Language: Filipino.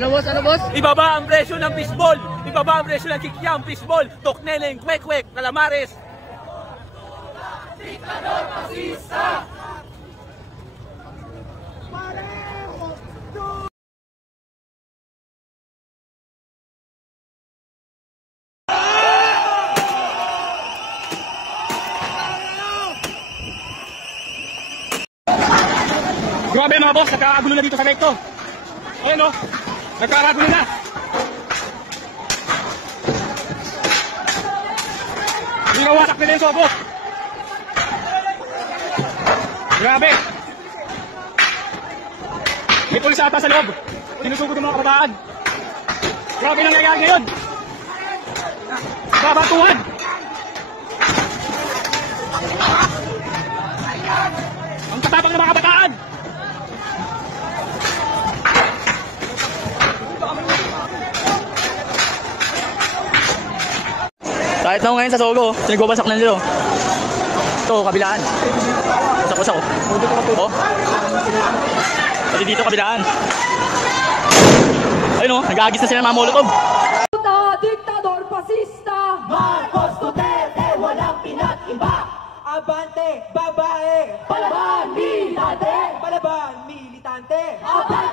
Ano boss? Ano boss? Ibaba ang presyo ng fishball. Ibaba ang presyo ng kikiam, fishball, tokneleng, kwek-kwek, calamares. Diktador fascista! Grabe mga boss, nagkakagulo na dito sa lake to. Ayun o, nagkakagulo na. Ginawasak nila yung sobo. Grabe. May pulis ata sa loob. Sinusugod ng mga kabataan. Grabe nangyayari ngayon. Babatuhan. Ang tatapang ng mga kabataan. Kahit na ngayon sa Sogo, sinagbabasak na nila. Ito, kabilaan. Basak-basak oh. Oh. Pati dito kabilaan. Ayun oh, nag-aagis na sila ng mga molotov. Diktador fascista! Marcos Duterte, walang pinag-iba! Abante, babae! Palaban, militante! Palaban, militante! Abante!